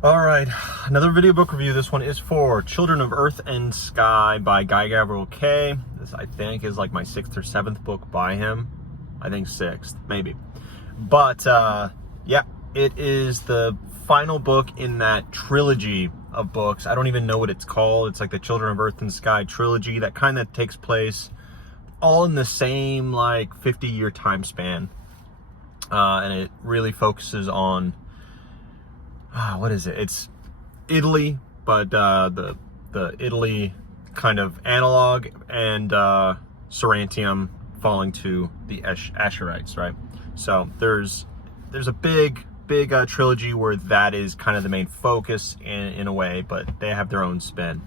All right, another video book review. This one is for Children of Earth and Sky by Gavriel. This, I think, is like my 6th or 7th book by him. I think 6th, maybe. But yeah, it is the final book in that trilogy of books. I don't even know what it's called. It's like the Children of Earth and Sky trilogy that kind of takes place all in the same like 50-year time span. And it really focuses on what is it? It's Italy, but the Italy kind of analog, and Sarantium falling to the Asherites, right? So there's a big trilogy where that is kind of the main focus in a way, but they have their own spin.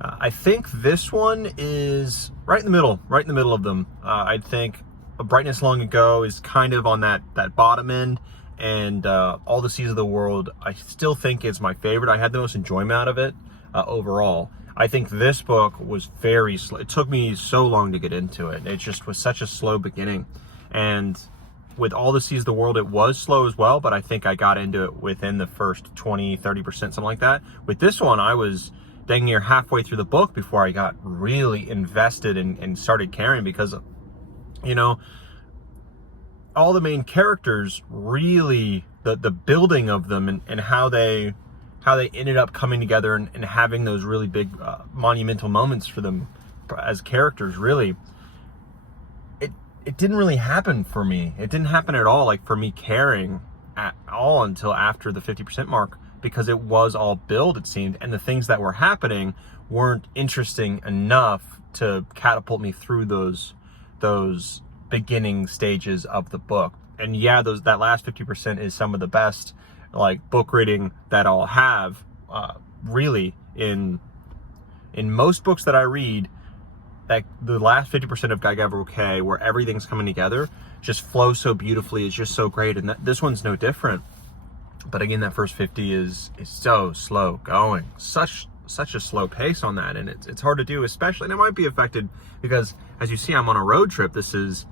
I think this one is right in the middle of them. I think A Brightness Long Ago is kind of on that bottom end. And All the Seas of the World, I still think is my favorite. I had the most enjoyment out of it overall. I think this book was very slow. It took me so long to get into it. It just was such a slow beginning. And with All the Seas of the World, it was slow as well, but I think I got into it within the first 20, 30%, something like that. With this one, I was dang near halfway through the book before I got really invested and started caring, because, you know, all the main characters really, the building of them and how they ended up coming together and having those really big monumental moments for them as characters, really, it didn't really happen for me. It didn't happen at all, like for me caring at all, until after the 50% mark, because it was all build, it seemed, and the things that were happening weren't interesting enough to catapult me through those beginning stages of the book. And yeah, that last 50% is some of the best like book reading that I'll have really in most books that I read. That the last 50% of Gavriel, where everything's coming together, just flows so beautifully. It's just so great, and this one's no different. But again, that first 50 is so slow going, such a slow pace on that, and it's hard to do, especially, and it might be affected because, as you see, I'm on a road trip. This is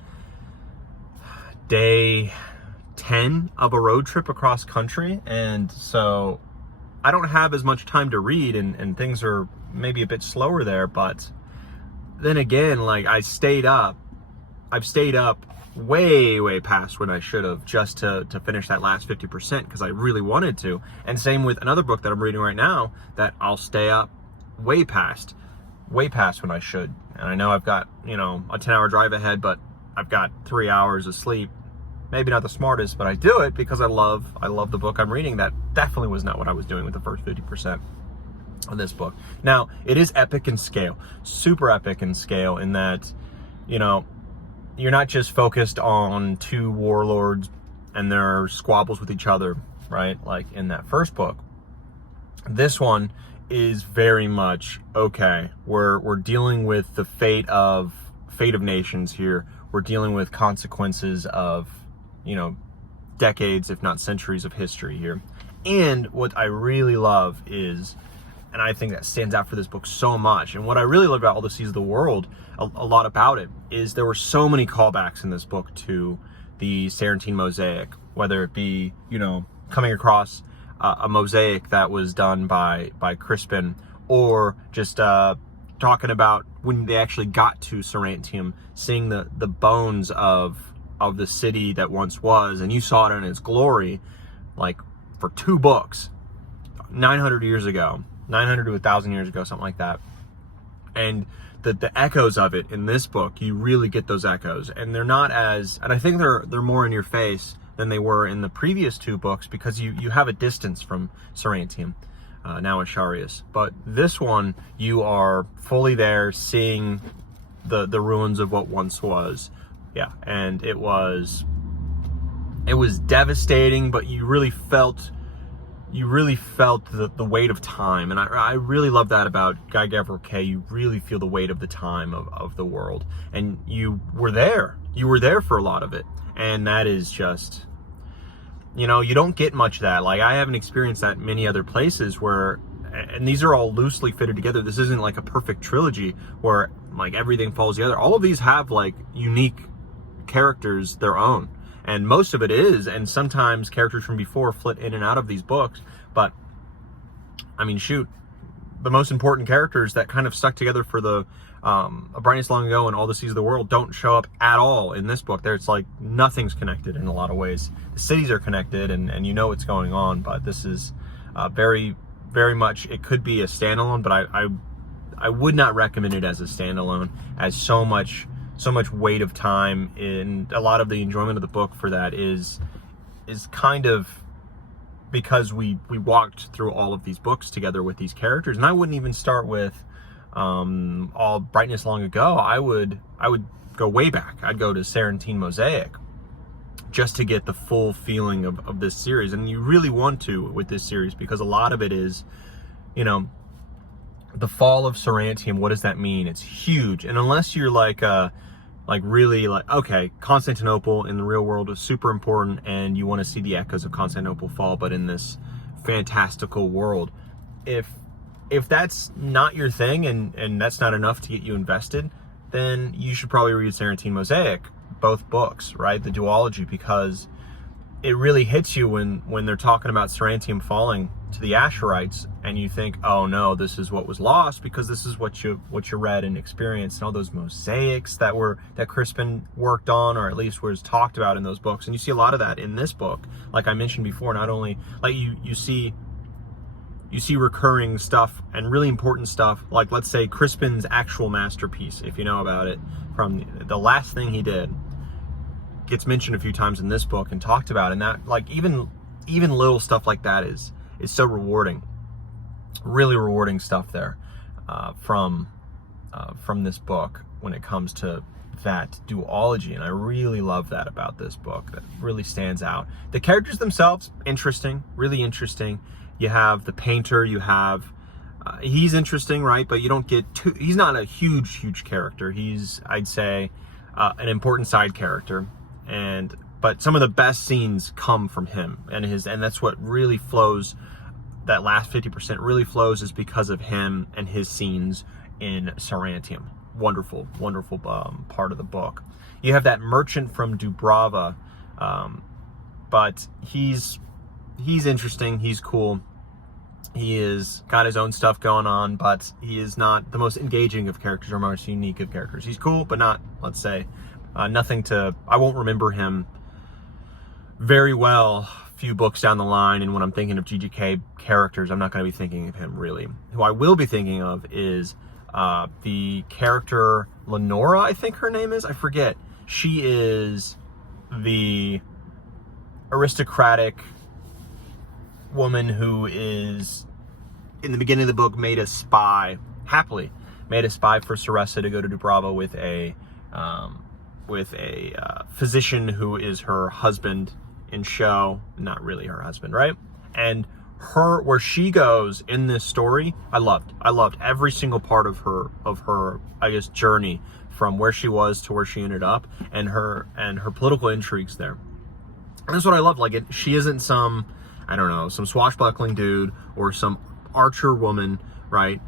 day 10 of a road trip across country, and so I don't have as much time to read, and things are maybe a bit slower there. But then again, like, I've stayed up way past when I should have, just to finish that last 50%, because I really wanted to. And same with another book that I'm reading right now, that I'll stay up way past when I should. And I know I've got, you know, a 10-hour drive ahead, but I've got 3 hours of sleep. Maybe not the smartest, but I do it because I love the book I'm reading. That definitely was not what I was doing with the first 50% of this book. Now, it is epic in scale, super epic in scale, in that, you know, you're not just focused on two warlords and their squabbles with each other, right? Like in that first book. This one is very much, okay, we're dealing with the fate of nations here. We're dealing with consequences of, you know, decades, if not centuries of history here. And what I really love is, and I think that stands out for this book so much, and what I really love about All the Seas of the World, a lot about it, is there were so many callbacks in this book to the Sarantine mosaic, whether it be, you know, coming across a mosaic that was done by Crispin, or just talking about when they actually got to Sarantium, seeing the bones of the city that once was, and you saw it in its glory, like for 2 books, 900 years ago, 900 to 1,000 years ago, something like that. And the echoes of it in this book, you really get those echoes, and they're not as, and I think they're more in your face than they were in the previous 2 books, because you have a distance from Sarantium, now Asharius. But this one, you are fully there, seeing the ruins of what once was. Yeah, and it was devastating, but you really felt the weight of time. And I really love that about Gavriel. You really feel the weight of the time of the world, and you were there for a lot of it. And that is just, you know, you don't get much of that. Like, I haven't experienced that many other places where, and these are all loosely fitted together. This isn't like a perfect trilogy where like everything falls together. All of these have like unique characters, their own, and most of it is, and sometimes characters from before flit in and out of these books, but I mean, shoot, the most important characters that kind of stuck together for the A Brightness Long Ago and All the Seas of the World don't show up at all in this book. It's like nothing's connected in a lot of ways. The cities are connected, and you know what's going on, but this is very, very much, it could be a standalone, but I would not recommend it as a standalone, as so much weight of time, and a lot of the enjoyment of the book for that is kind of because we walked through all of these books together with these characters. And I wouldn't even start with All Brightness Long Ago. I would go way back. I'd go to Serentine Mosaic just to get the full feeling of this series. And you really want to with this series, because a lot of it is, you know, the fall of Sarantium. What does that mean? It's huge. And unless you're like really like, okay, Constantinople in the real world is super important, and you want to see the echoes of Constantinople fall, but in this fantastical world, if that's not your thing, and that's not enough to get you invested, then you should probably read Serentine Mosaic, both books, right? The duology, because it really hits you when they're talking about Sarantium falling to the Asherites, and you think, oh no, this is what was lost, because this is what you read and experienced, and all those mosaics that Crispin worked on, or at least was talked about in those books. And you see a lot of that in this book, like I mentioned before. Not only like you see recurring stuff and really important stuff, like let's say Crispin's actual masterpiece, if you know about it, from the last thing he did, gets mentioned a few times in this book and talked about. And that, like, even little stuff like that is so rewarding, really rewarding stuff there from this book when it comes to that duology. And I really love that about this book. That really stands out. The characters themselves, interesting, really interesting. You have the painter, you have he's interesting, right? But you don't get he's not a huge character. He's, I'd say, an important side character. But some of the best scenes come from him, and that's what really flows. That last 50% really flows is because of him and his scenes in Sarantium. Wonderful part of the book. You have that merchant from Dubrava, but he's interesting. He's cool. He is got his own stuff going on, but he is not the most engaging of characters or most unique of characters. He's cool, but not, let's say, nothing to, I won't remember him very well a few books down the line, and when I'm thinking of GGK characters, I'm not going to be thinking of him really. Who I will be thinking of is the character Lenora, I think her name is, I forget. She is the aristocratic woman who is, in the beginning of the book, made a spy for Saressa to go to Dubrava with a physician who is her husband in show, not really her husband, right? And where she goes in this story, I loved every single part of her I guess journey from where she was to where she ended up, and her political intrigues there. And that's what I love. Like, she isn't some, I don't know, some swashbuckling dude or some archer woman, right?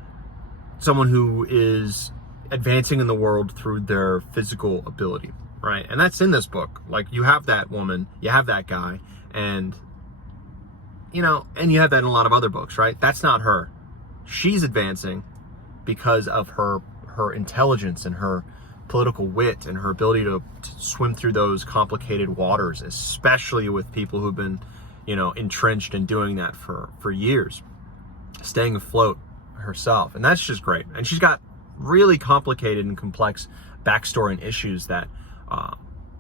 Someone who is advancing in the world through their physical ability, right? And that's in this book. Like, you have that woman, you have that guy, and you know, and you have that in a lot of other books, right? That's not her. She's advancing because of her intelligence and her political wit and her ability to swim through those complicated waters, especially with people who've been, you know, entrenched in doing that for years, staying afloat herself. And that's just great. And she's got really complicated and complex backstory and issues that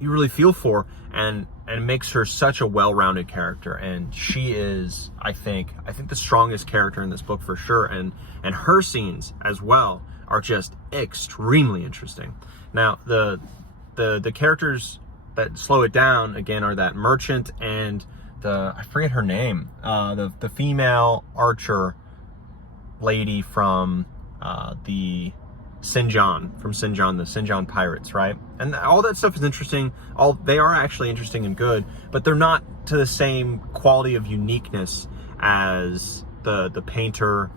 you really feel for, and makes her such a well-rounded character. And she is, I think the strongest character in this book for sure. And her scenes as well are just extremely interesting. Now, the characters that slow it down again are that merchant and I forget her name, the female archer lady from the Sinjan, the Sinjan pirates, right? And all that stuff is interesting. They are actually interesting and good, but they're not to the same quality of uniqueness as the painter,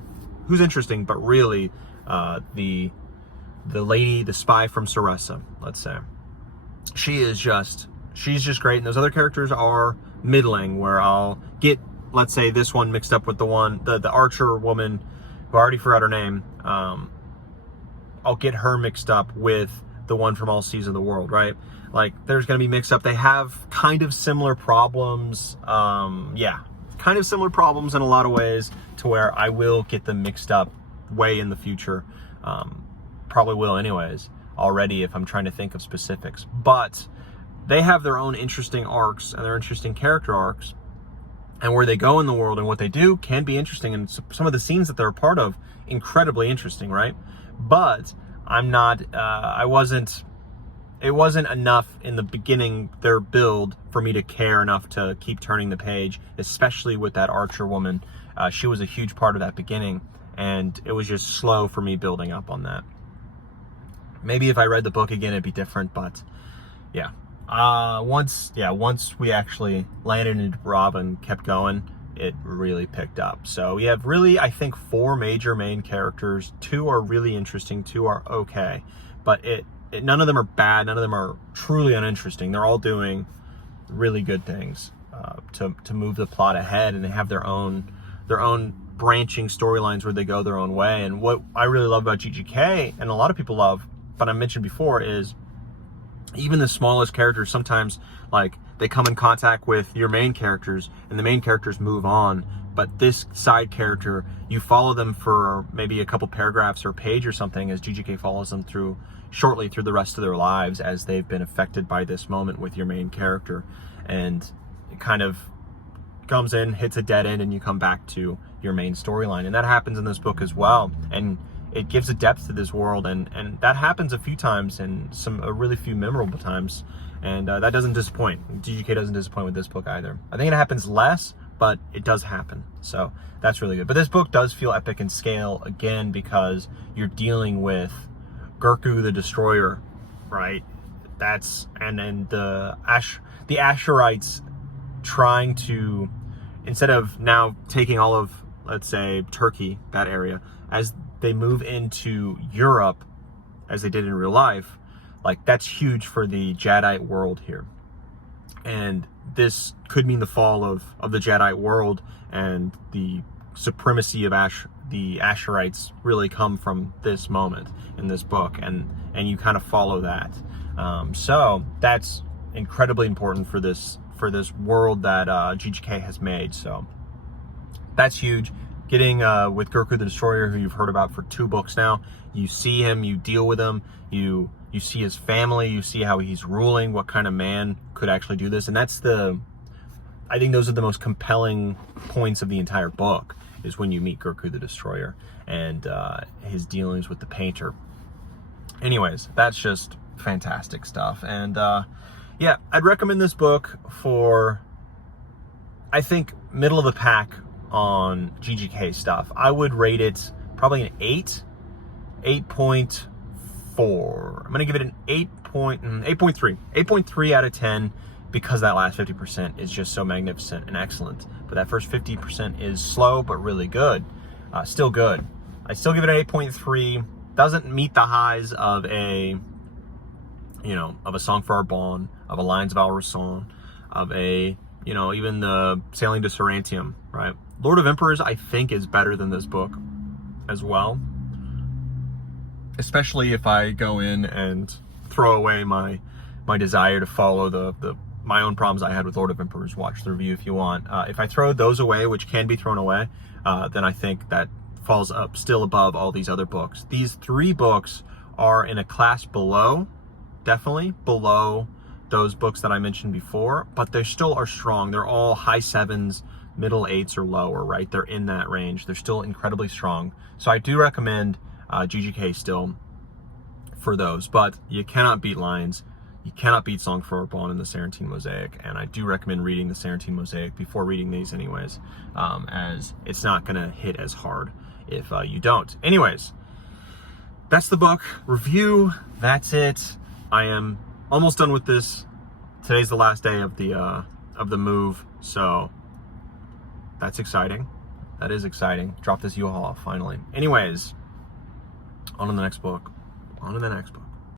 who's interesting, but really the lady, the spy from Saressa, let's say. She's just great, and those other characters are middling, where I'll get let's say this one mixed up with the archer woman, who I already forgot her name. I'll get her mixed up with the one from All Seas of the World, right? Like, there's going to be mixed up. They have kind of similar problems. Yeah, kind of similar problems in a lot of ways, to where I will get them mixed up way in the future. Probably will anyways, already, if I'm trying to think of specifics. But they have their own interesting arcs and their interesting character arcs. And where they go in the world and what they do can be interesting. And some of the scenes that they're a part of, incredibly interesting, right? But I'm not, it wasn't enough in the beginning, their build, for me to care enough to keep turning the page, especially with that archer woman. She was a huge part of that beginning, and it was just slow for me building up on that. Maybe if I read the book again, it'd be different, but yeah. Once we actually landed in Dubrovnik and kept going, it really picked up. So we have really, I think, 4 major main characters. 2 are really interesting, 2 are okay, but none of them are bad, none of them are truly uninteresting. They're all doing really good things to move the plot ahead, and they have their own branching storylines where they go their own way. And what I really love about GGK, and a lot of people love, but I mentioned before, is even the smallest characters, sometimes, like, they come in contact with your main characters and the main characters move on, but this side character, you follow them for maybe a couple paragraphs or a page or something, as GGK follows them shortly through the rest of their lives, as they've been affected by this moment with your main character. And it kind of comes in, hits a dead end, and you come back to your main storyline. And that happens in this book as well. And it gives a depth to this world, and that happens a few times, and a really few memorable times, and that doesn't disappoint. GGK doesn't disappoint with this book either. I think it happens less, but it does happen, so that's really good. But this book does feel epic in scale, again, because you're dealing with Gurku the Destroyer, right? And then the Asherites trying to, instead of now taking all of, let's say, Turkey, that area, as they move into Europe, as they did in real life, like, that's huge for the Jadeite world here. And this could mean the fall of the Jadeite world, and the supremacy of the Asherites really come from this moment in this book, and you kind of follow that. So that's incredibly important for this world that GGK has made. So that's huge. Getting with Gurku the Destroyer, who you've heard about for 2 books now. You see him, you deal with him, you see his family, you see how he's ruling, what kind of man could actually do this. And I think those are the most compelling points of the entire book, is when you meet Gurku the Destroyer and his dealings with the painter. Anyways, that's just fantastic stuff. And yeah, I'd recommend this book for, I think, middle of the pack on GGK stuff. I would rate it probably an 8.4. I'm gonna give it an 8.3 out of 10, because that last 50% is just so magnificent and excellent. But that first 50% is slow but really good. Still good. I still give it an 8.3. Doesn't meet the highs of a Song for Our Bond, of a Lines of Alrason, of a, even the Sailing to Sarantium, right? Lord of Emperors, I think, is better than this book as well. Especially if I go in and throw away my desire to follow my own problems I had with Lord of Emperors. Watch the review if you want. If I throw those away, which can be thrown away, then I think that falls up still above all these other books. These 3 books are in a class below, definitely below those books that I mentioned before, but they still are strong. They're all high 7s, middle 8s or lower, right? They're in that range. They're still incredibly strong. So I do recommend GGK still for those, but you cannot beat Lines. You cannot beat Song for Our Bond and the Sarantine Mosaic, and I do recommend reading the Sarantine Mosaic before reading these anyways, as it's not going to hit as hard if you don't. Anyways, that's the book review. That's it. I am almost done with this. Today's the last day of the move, so that's exciting. That is exciting. Drop this U-Haul off finally. Anyways, on to the next book. On to the next book.